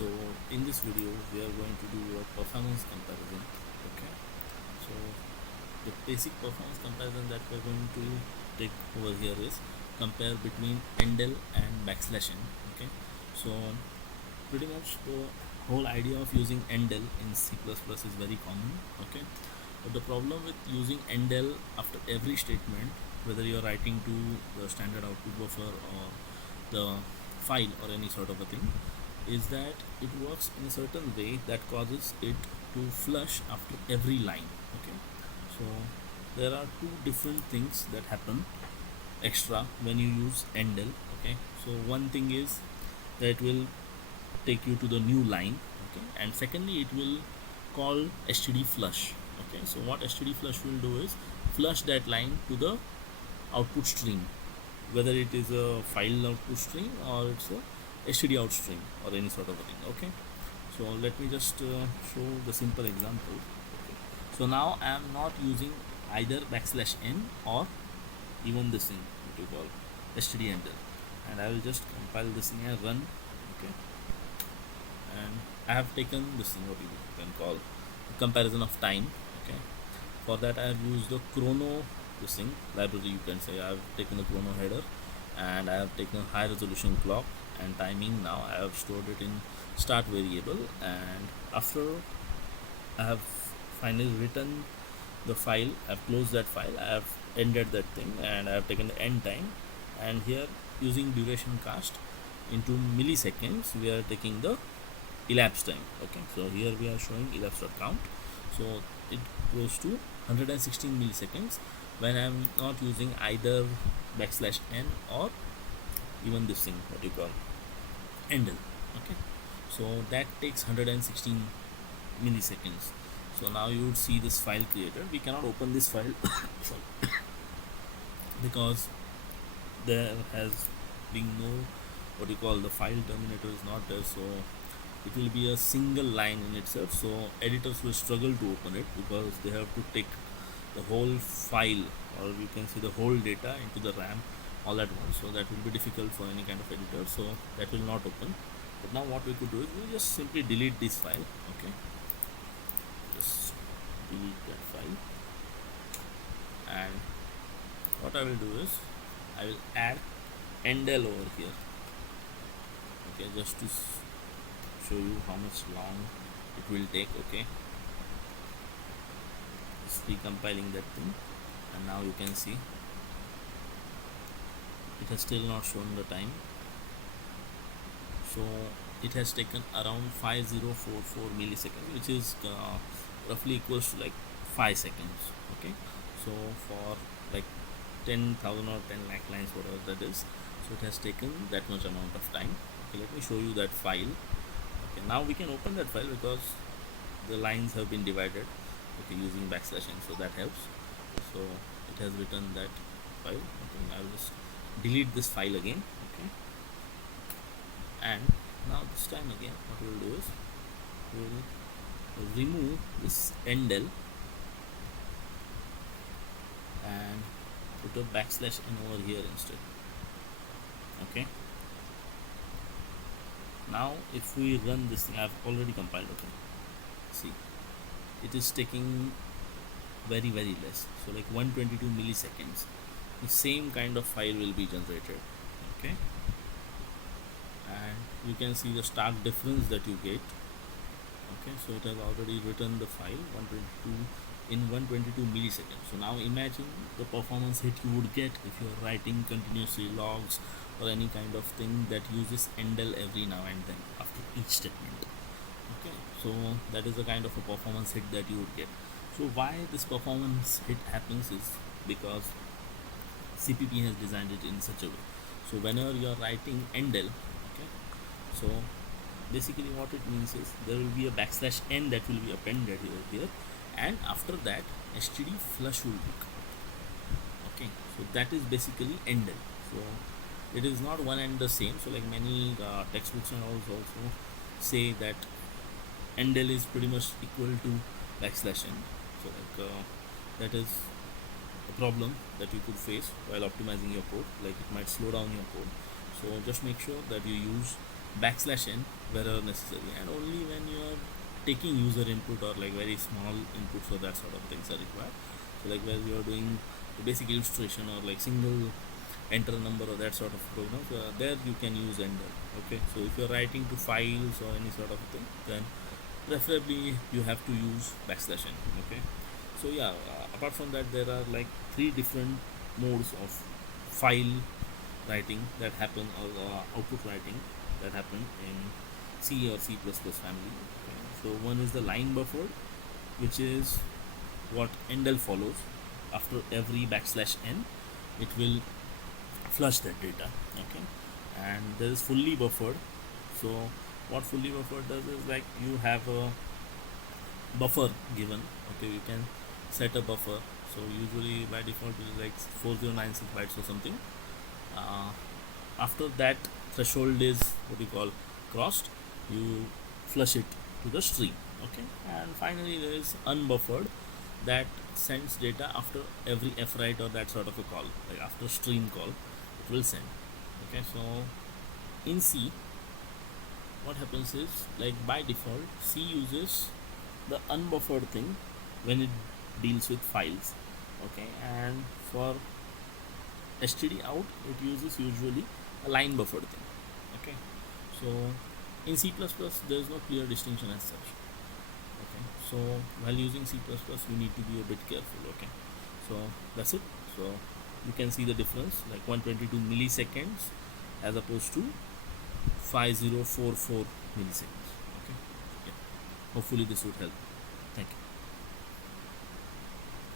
So in this video we are going to do a performance comparison. Okay, so the basic performance comparison that we're going to take over here is compare between endl and backslash n. Okay, so pretty much the whole idea of using endl in C++ is very common. Okay, but the problem with using endl after every statement, whether you're writing to the standard output buffer or the file or any sort of a thing, is that it works in a certain way that causes it to flush after every line. Okay, so there are two different things that happen extra when you use endl. Okay, so one thing is that it will take you to the new line. Okay, and secondly it will call std flush. Okay, so what std flush will do is flush that line to the output stream, whether it is a file output stream or it's a std out stream or any sort of a thing. Okay, so let me just show the simple example. Okay. So now I am not using either backslash n or even this thing what you call std enter, and I will just compile this thing and run. Okay, and I have taken this thing what you can call comparison of time. Okay, for that I have used the chrono this thing library, you can say. I have taken the chrono header and I have taken high resolution clock and timing. Now I have stored it in start variable, and after I have finally written the file, I have closed that file, I have ended that thing, and I have taken the end time, and here using duration cast into milliseconds we are taking the elapsed time. Okay, so here we are showing elapsed.count, so it goes to 116 milliseconds when I am not using either backslash n or even this thing what you call endl. Okay, so that takes 116 milliseconds. So now you would see this file created. We cannot open this file sorry, because there has been no what you call the file terminator is not there, so it will be a single line in itself, so editors will struggle to open it because they have to take the whole file, or you can see the whole data into the RAM all at once, so that will be difficult for any kind of editor, so that will not open. But now what we could do is we just simply delete this file. Okay, just delete that file, and what I will do is I will add endl over here. Okay, just to show you how much long it will take. Okay, just recompiling that thing, and now you can see it has still not shown the time, so it has taken around 5044 milliseconds, which is roughly equals to like 5 seconds. Okay, so for like 10,000 or 10 lakh lines, whatever that is, so it has taken that much amount of time. Okay, let me show you that file. Okay, now we can open that file because the lines have been divided, okay, using backslash n, so that helps. So it has written that file. Okay, I will just delete this file again. Okay, and now this time again what we will do is we will remove this endl and put a backslash n over here instead. Okay, now if we run this thing, I have already compiled. Okay, see, it is taking very less, so like 122 milliseconds the same kind of file will be generated. Okay, and you can see the stark difference that you get. Okay, so it has already written the file 122 in 122 milliseconds. So now imagine the performance hit you would get if you are writing continuously logs or any kind of thing that uses endl every now and then after each statement. Okay, so that is the kind of a performance hit that you would get. So why this performance hit happens is because CPP has designed it in such a way. So whenever you are writing endl, okay, so basically what it means is there will be a backslash n that will be appended here, and after that std flush will be called. Okay, so that is basically endl. So it is not one and the same. So like many textbooks and also say that endl is pretty much equal to backslash n. So like that is a problem that you could face while optimizing your code, like it might slow down your code. So just make sure that you use backslash n wherever necessary, and only when you are taking user input or like very small inputs or that sort of things are required. So like where you are doing the basic illustration or like single enter number or that sort of program, so there you can use endl. Okay, so if you're writing to files or any sort of thing, then preferably you have to use backslash n. Okay, so yeah, apart from that there are like three different modes of file writing that happen, or output writing that happen in C or C++ family. Okay. So one is the line buffer, which is what endl follows. After every backslash n, it will flush that data. Okay, and there is fully buffered. So what fully buffered does is like you have a buffer given. Okay, you can set a buffer. So usually by default it is like 4096 bytes or something. uh, After that threshold is what you call crossed, you flush it to the stream. Okay, and finally there is unbuffered, that sends data after every f write or that sort of a call, like after stream call it will send. Okay, so in C what happens is, like by default C uses the unbuffered thing when it deals with files. Okay, and for std out it uses usually a line buffered thing. Okay, so in C++ there is no clear distinction as such. Okay, so while using C++ you need to be a bit careful. Okay, so that's it. So you can see the difference, like 122 milliseconds as opposed to 5044 milliseconds. Okay, yeah, hopefully this would help.